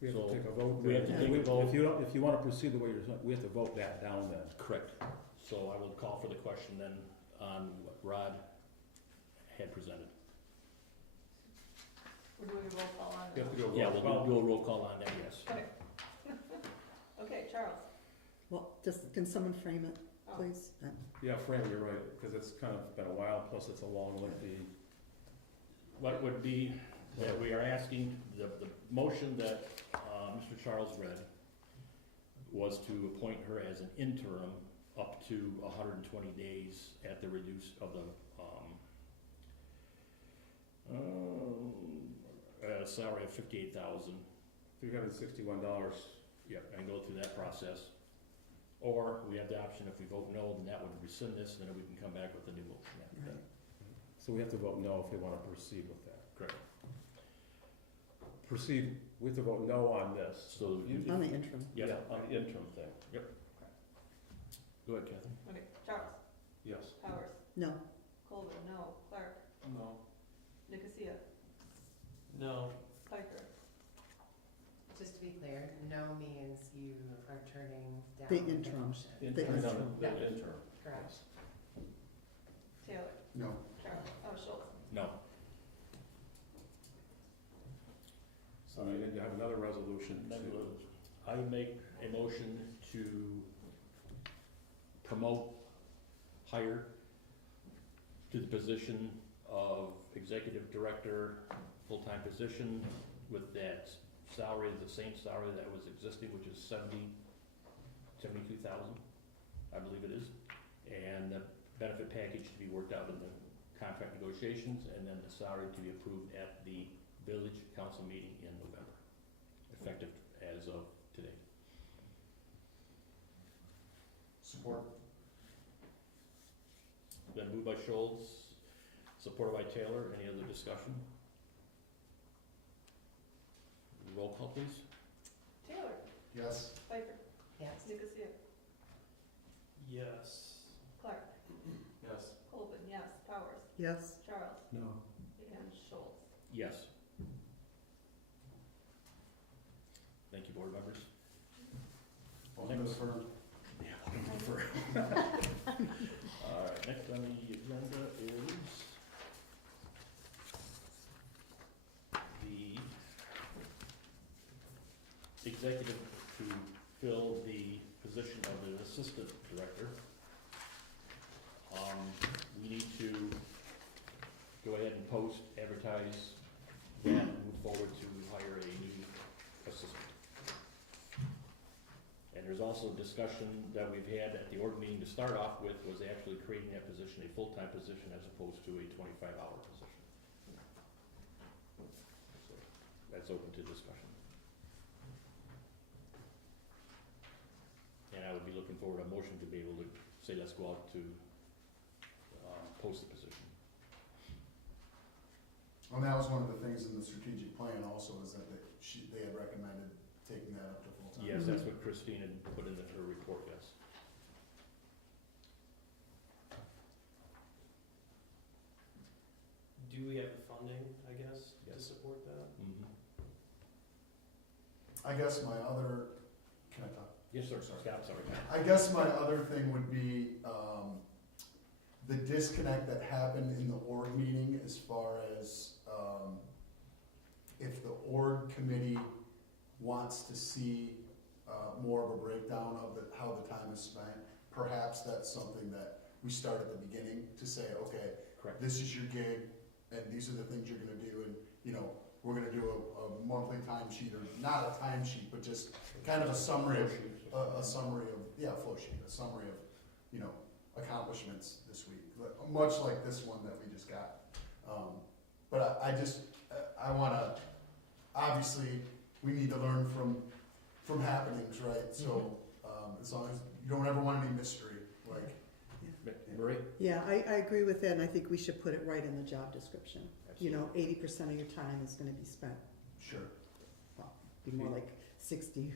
To take a vote. We have to take a vote. We have to take a vote. If you wanna proceed the way you're saying, we have to vote that down then. Correct. So I will call for the question then on what Rod had presented. We're doing a roll call on You have that. to go. Yeah, vote. we'll do a roll call on that, yes. Okay. Okay, Charles? Well, can someone frame it, Oh. please? Yeah, Fran, you're right, because it's kind of been a while, plus it's a long lengthy. What would be that we are asking, the motion that, Mr. Charles read was to appoint her as an interim up to 120 days at the reduce of the, salary of $58,000. $361. Yep, and go through that process. Or we have the option, if we vote no, then that would rescind this, and then we can come back with a new motion after that. So we have to vote no if we wanna proceed with that. Correct. Proceed, we have to vote no on this. So you, On the interim. yeah, on the interim thing. go ahead, Kathy. Okay, Charles? Yes. Powers? No. Colvin, no. Clark? No. Nicosia? No. Piper? Just to be clear, no means you are turning down The the interim. motion. The interim. Yeah. interim. Correct. Taylor? No. Charles? Schultz? No. So we need to have another resolution to. I make a motion to promote, hire to the position of executive director, full-time position, with that salary, the same salary that was existing, which is 72,000, I believe it is. And the benefit package to be worked out in the contract negotiations, and then the salary to be approved at the village council meeting in November, effective as of today. Support. Then moved by Schultz, supported by Taylor. Any other discussion? Roll call, please. Taylor? Yes. Piper? Yes. Nicosia? Yes. Clark? Yes. Colvin, yes. Powers? Yes. Charles? No. And Schultz? Yes. Thank you, board members. Welcome to the firm. Yeah, welcome to the firm. All right, next on the agenda is the executive to fill the position of the assistant director. We need to go ahead and post, advertise, and move forward to hire a new assistant. And there's also discussion that we've had at the org meeting to start off with, was actually creating that position a full-time position as opposed to a 25-hour position. So that's open to discussion. And I would be looking forward to a motion to be able to say, let's go out to post the position. And that was one of the things in the strategic plan also, is that they had recommended taking that up to full-time. Yes, that's what Christine had put in her report, yes. Do we have the funding, I guess, to Yes. support that? Mm-hmm. I guess my other, can I talk? Yes, sir. Sorry. Scott, sorry. I guess my other thing would be, the disconnect that happened in the org meeting as far as, if the org committee wants to see, more of a breakdown of how the time is spent, perhaps that's something that we start at the beginning to say, okay, Correct. this is your gig, and these are the things you're gonna do, and, we're gonna do a monthly timesheet, or not a timesheet, but just kind of a summary of, a summary of, yeah, flow sheet, a summary of, you know, accomplishments this week, much like this one that we just got. But I wanna, obviously, we need to learn from happenings, right? So, as long as, you don't ever wanna be mystery, like, Marie? Yeah, I agree with that, and I think we should put it right in the job description. You know, 80% of your time is gonna be spent, sure. be more like 60,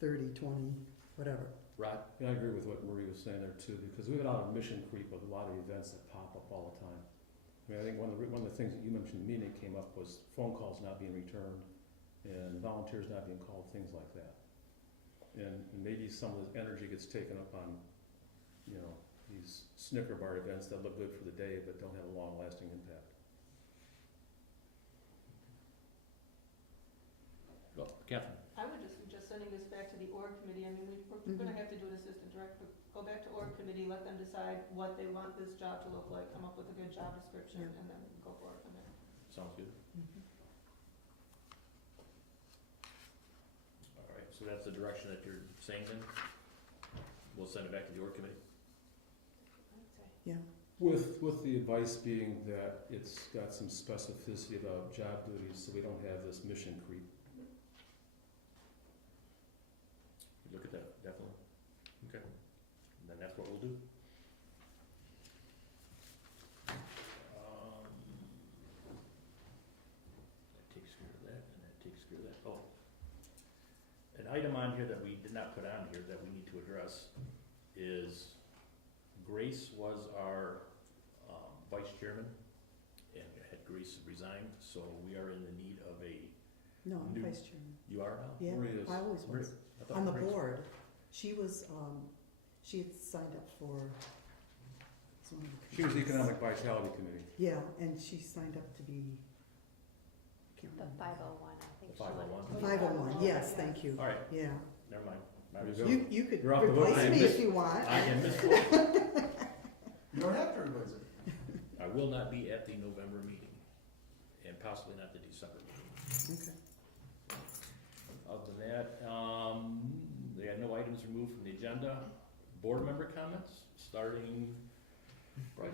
30, 20, whatever. Rod? Yeah, I agree with what Marie was saying there too, because we've got a lot of mission creep with a lot of events that pop up all the time. I mean, I think one of the things that you mentioned to me that came up was phone calls not being returned and volunteers not being called, things like that. And maybe some of the energy gets taken up on, you know, these Snicker bar events that look good for the day but don't have a long-lasting impact. Well, Catherine? I would just suggest sending this back to the org committee. I mean, we're gonna have to do an assistant director. Go back to org committee, let them decide what they want this job to look like, come up with a good job description, Yeah. and then go forward from there. Sounds good. All right, so that's the direction that you're saying then? We'll send it back to the org committee? I'd say. Yeah, With the advice being that it's got some specificity about job duties, so we don't have this mission creep. Look at that, definitely. Okay. And then that's what we'll do. That takes care of that, and that takes care of that. Oh. An item on here that we did not put on here that we need to address is Grace was our vice chairman, and had Grace resigned, so we are in the need of a, no, I'm New- vice chairman. you are now? Yeah, Marie is. I always was. I thought On the Grace- board, she was, she had signed up for. it's one of the She was committees. Economic Vitality Committee. Yeah, and she signed up to be, can't The remember. 501, I think. The 501? 501, yes, thank you. All right, Yeah, never mind. My There you mistake. go. you could You're off the hook. replace I me missed- if you want. I am misspoke. You don't have to replace it. I will not be at the November meeting, and possibly not the December meeting. Okay. Other than that, they had no items removed from the agenda. Board member comments, starting Bryce.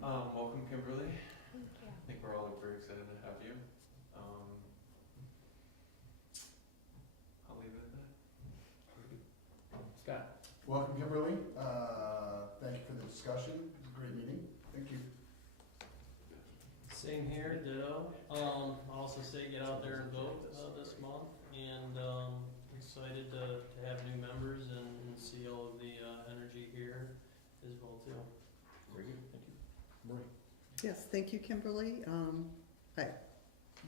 Welcome Kimberly. Thank you. I think we're all very excited to have you. I'll leave it at that. Scott. Welcome, Kimberly. Thank you for the discussion. It was a great meeting. Thank you. Same here, ditto. I'll also say get out there and vote, this month, and, excited to have new members and see all of the, energy here as well too. Very good, thank you. Marie. Yes, thank you, Kimberly.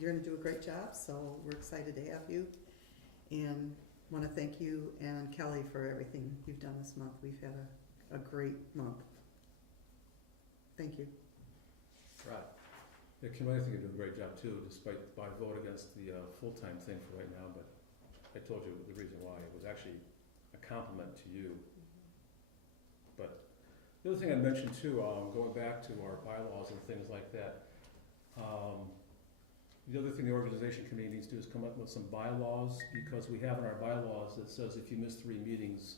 You're gonna do a great job, so we're excited to have you. And wanna thank you and Kelly for everything you've done this month. We've had a great month. Thank you. Rod. Yeah, Kim, I think you're doing a great job too, despite my vote against the full-time thing for right now, but I told you the reason why. It was actually a compliment to you. But the other thing I mentioned too, going back to our bylaws and things like that, the other thing the organization committee needs to do is come up with some bylaws, because we have in our bylaws that says if you miss 3 meetings,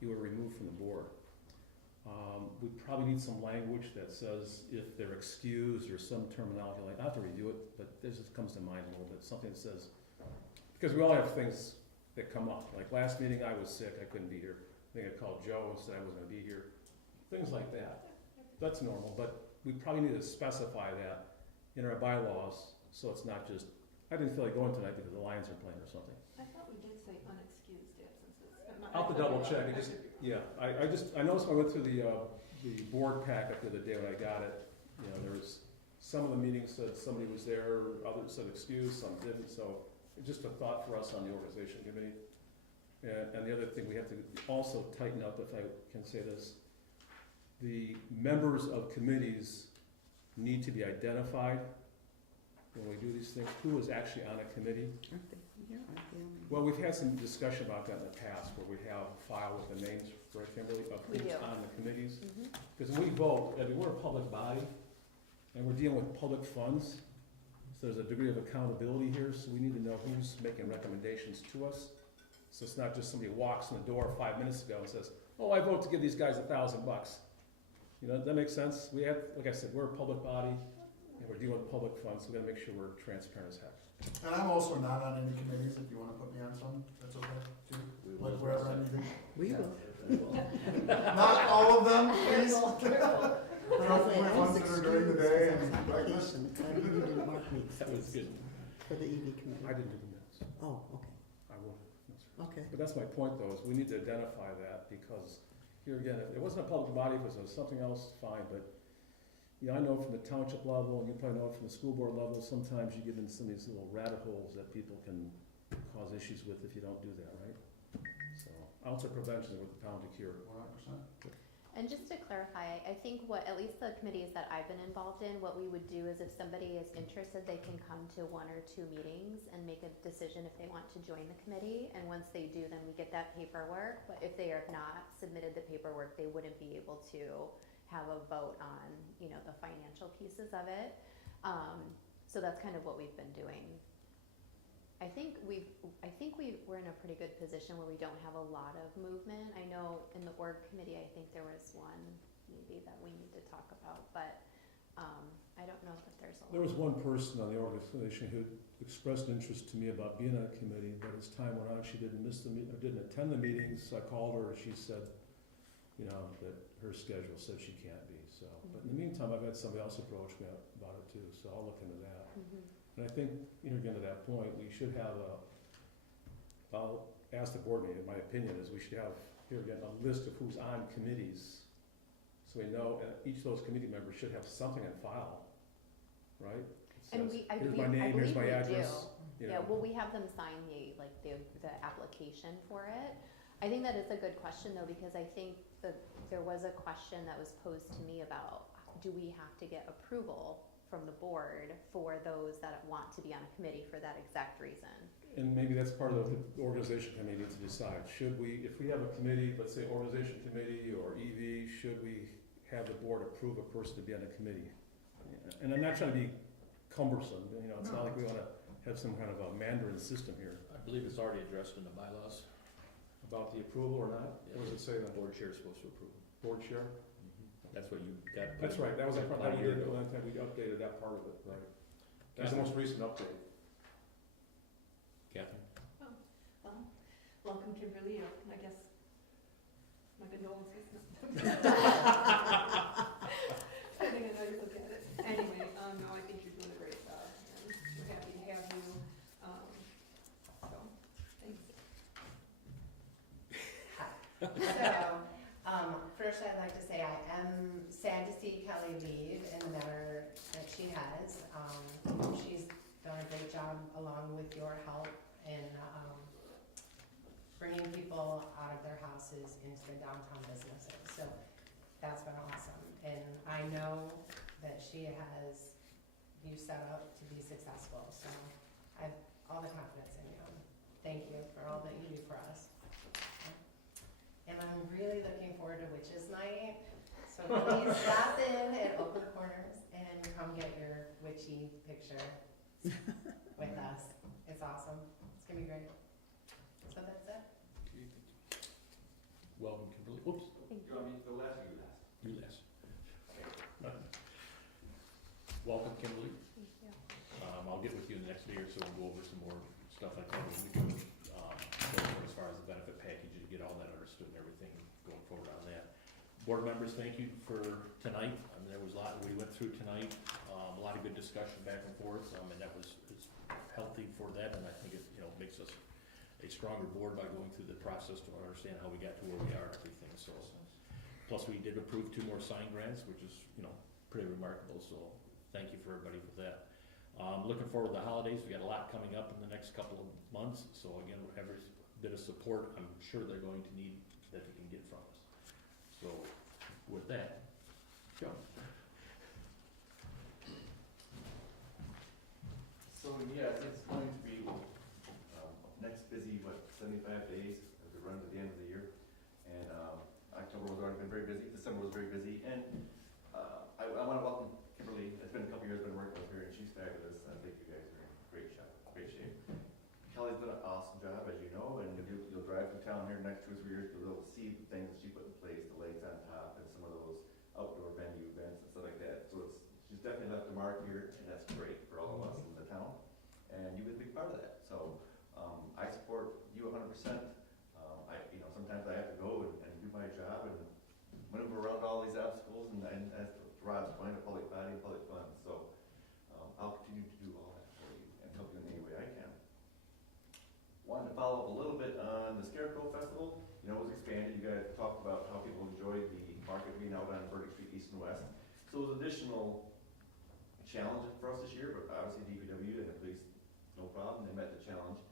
you are removed from the board. We probably need some language that says if they're excused or some terminology, like, I have to review it, but this just comes to mind a little bit, something that says, because we all have things that come up, like last meeting I was sick, I couldn't be here. I think I called Joe and said I wasn't gonna be here, things like that. That's normal, but we probably need to specify that in our bylaws, so it's not just, I didn't feel like going tonight because the Lions are playing or something. I thought we did say unexcused absences. I'll have to double check, it just, yeah, I noticed when I went through the board packet the other day when I got it, you know, there was, some of the meetings said somebody was there, others said excused, some didn't, so it's just a thought for us on the organization committee. And the other thing, we have to also tighten up, if I can say this, the members of committees need to be identified when we do these things, who is actually on a committee. Aren't they here? Aren't they on the- Well, we've had some discussion about that in the past, where we have a file with the names, right, Kimberly, of We who's do. on the committees. Mhm. Because when we vote, I mean, we're a public body, And we're dealing with public funds, so there's a degree of accountability here, so we need to know who's making recommendations to us. So it's not just somebody walks in the door 5 minutes ago and says, oh, I vote to give these guys $1,000. You know, does that make sense? We have, like I said, we're a public body, and we're dealing with public funds, so we gotta make sure we're transparent as heck. And I'm also not on any committees, if you wanna put me on some, that's okay, too. We Like will- wherever I need to. We will. Not all of them, please. Careful. But I'll put my ones that are during the day and breakfast. Application, you didn't mark me That was good. for the EV committee. I didn't do the minutes. Oh, okay, I will. That's right. okay. But that's my point, though, is we need to identify that, because here again, if it wasn't a public body, if it was something else, fine, but, you know, I know from the township level, and you probably know from the school board level, sometimes you get into some of these little rabbit holes that people can cause issues with if you don't do that, right? So, ounce of prevention is worth a pound of cure. 100%. And just to clarify, I think what, at least the committees that I've been involved in, what we would do is if somebody is interested, they can come to 1 or 2 meetings and make a decision if they want to join the committee. And once they do, then we get that paperwork. But if they have not submitted the paperwork, they wouldn't be able to have a vote on, you know, the financial pieces of it. So that's kind of what we've been doing. I think we're in a pretty good position where we don't have a lot of movement. I know in the org committee, I think there was one maybe that we need to talk about, but I don't know that there's a lot. There was one person on the organization who expressed interest to me about being on a committee, but as time went on, she didn't attend the meetings. I called her, and she said, you know, that her schedule said she can't be, so. But in the meantime, I've had somebody else approach me about it too, so I'll look into that. And I think, you know, again, to that point, we should have I'll ask the board meeting, my opinion is we should have, here again, a list of who's on committees. So we know, each of those committee members should have something on file, right? It And says, I here's my name, here's my address. you Yeah, know. well, we have them sign the application for it. I think that is a good question though, because I think that there was a question that was posed to me about, do we have to get approval from the board for those that want to be on a committee for that exact reason? And maybe that's part of the organization committee needs to decide. Should we, if we have a committee, let's say organization committee or EV, should we have the board approve a person to be on a committee? And I'm not trying to be cumbersome, you know, it's not like we wanna have some kind of a Mandarin system here. I believe it's already addressed in the bylaws. About the approval or not? What does it say The then? board chair is supposed to approve. Board chair? That's what you got. That's right, that was a part About that we a year did, ago. one time we updated that part of it, right? That's the most recent update. Catherine? Welcome Kimberly, I guess my condolences. I think I know you look at it. Anyway, no, I think you're doing a great job, and we're happy to have you, so, thanks. So, first I'd like to say I am sad to see Kelly leave in the manner that she has. She's done a great job along with your help in, bringing people out of their houses into their downtown businesses. So that's been awesome. And I know that she has you set up to be successful. So I have all the confidence in you. Thank you for all that you do for us. And I'm really looking forward to Witches Night. So please stop in at Open Corners and come get your witchy picture with us. It's awesome. It's gonna be great. So that's it. Welcome, Kimberly. Oops, Thank You want me to go last or you last? you last. Welcome, Kimberly. Thank you. I'll get with you in the next day or so and go over some more stuff like that. We can, as far as the benefit package, to get all that understood and everything going forward on that. Board members, thank you for tonight. There was a lot we went through tonight, a lot of good discussion back and forth, and that was, it's healthy for that, and I think it, you know, makes us a stronger board by going through the process to understand how we got to where we are and everything, so. Plus, we did approve 2 more sign grants, which is, you know, pretty remarkable, so thank you for everybody with that. Looking forward to the holidays, we got a lot coming up in the next couple of months, so again, every bit of support, I'm sure they're going to need that they can get from us. So, with that, John. So, yes, it's going to be, next busy, 75 days as we run to the end of the year. And, October was already been very busy, December was very busy, and, I wanna welcome Kimberly. It's been Kelly's done an awesome job, as you know, and you'll drive through town here next 2 or 3 years, you'll see the things that she put in place, the lights on top and some of those outdoor venue events and stuff like that. So she's definitely left a mark here, and that's great for all of us in the town. And you've been a big part of that. So, I support you 100%. Sometimes I have to go and do my job and maneuver around all these obstacles, and as Rod's point, a public body and public funds. So, I'll continue to do all that for you and help you in any way I can. Wanted to follow up a little bit on the Scarecrow Festival. It was expanded. You guys talked about how people enjoyed the market being out on Burdick Street, east and west. So it was additional challenge for us this year, but obviously DPW and the police, no problem, they met the challenge.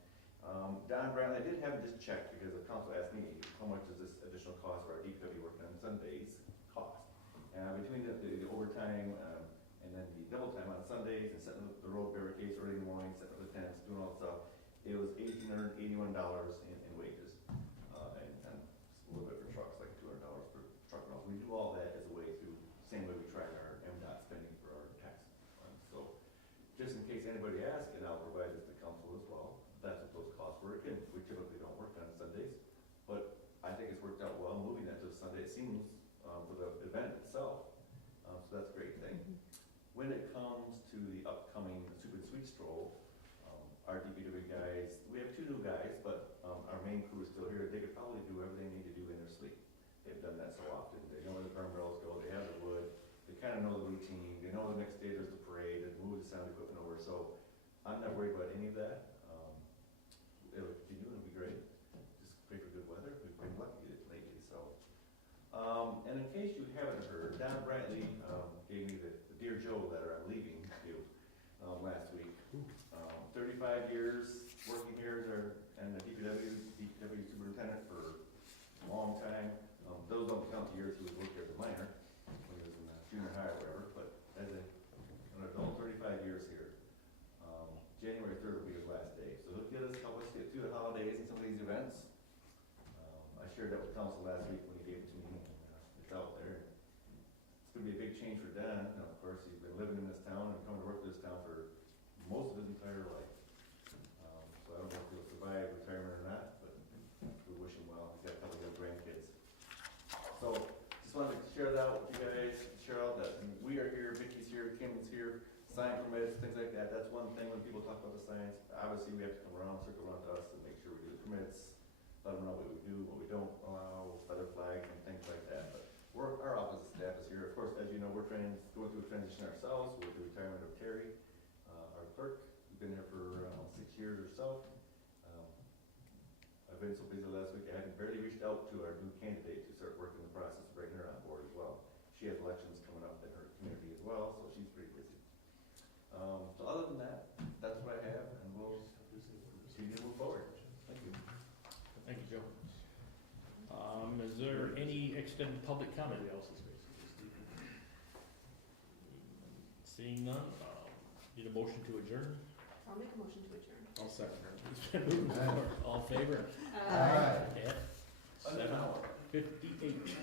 Don Brantley, I did have him just check because the council asked me, how much does this additional cost for our DPW working on Sundays cost? Between the overtime, and then the double time on Sundays and setting up the road barricades early in the morning, setting up the tents, doing all that stuff, it was $1,881 in wages. And a little bit for trucks, like $200 per truck. And all. We do all that as a way through, same way we track our MDOT spending for our tax funds. So just in case anybody asks, and I'll provide this to council as well, that's what those costs were. Again, we typically don't work on Sundays, but I think it's worked out well moving that to a Sunday. It seems for the event itself, so that's a great thing. When it comes to the upcoming Soup and Sweet Stroll, our DPW guys, we have 2 new guys, but our main crew is still here. They could probably do everything they need to do in their sleep. They've done that so often. They know where the burn barrels go, they have the wood, they kind of know the routine, they know the next day there's the parade, and move the sound equipment over. So I'm not worried about any of that. It'll continue, it'll be great. Just pray for good weather. We've been lucky lately, so. And in case you haven't heard, Don Brantley gave me the Dear Joe letter I'm leaving you last week. 35 years working here and the DPW superintendent for a long time. Those don't count the years he was working as a minor, when he was in junior high or whatever, but as an adult, 35 years here. January 3rd will be his last day, so he'll help us get through the holidays and some of these events. I shared that with council last week when he gave it to me, and it's out there. It's going to be a big change for Don. Of course, he's been living in this town and coming to work in this town for most of his entire life. So I don't know if he'll survive retirement or not, but we wish him well. He's got a couple of young grandkids. So just wanted to share that with you guys, Cheryl, that we are here, Vicky's here, Kim's here, sign permits, things like that. That's one thing when people talk about the signs. Obviously, we have to come around, circle around to us and make sure we do the permits, let them know what we do, what we don't allow, feather flags and things like that. But our office staff is here. Of course, as you know, we're going through a transition ourselves with the retirement of Terry, our clerk. We've been here for 6 years or so. I've been so busy last week, I hadn't barely reached out to our new candidate to start working the process of bringing her on board as well. She has elections coming up in her community as well, so she's pretty busy. So other than that, that's what I have, and we'll continue to move forward. Thank you. Thank you, Joe. Is there any extended public comment? Seeing none, need a motion to adjourn? I'll make a motion to adjourn. I'll second her. It's been moved and supported. All in favor? Aye. At 7:58.